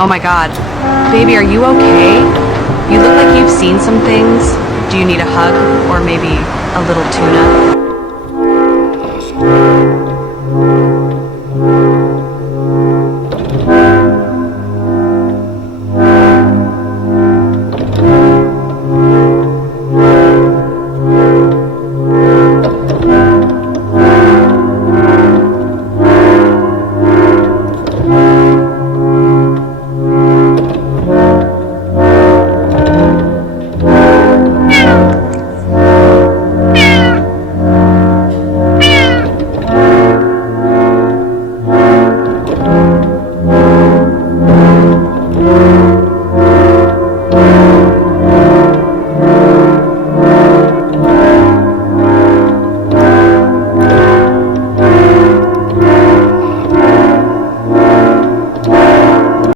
Oh my god. Baby, are you okay? You look like you've seen some things. Do you need a hug? Or maybe a little tuna?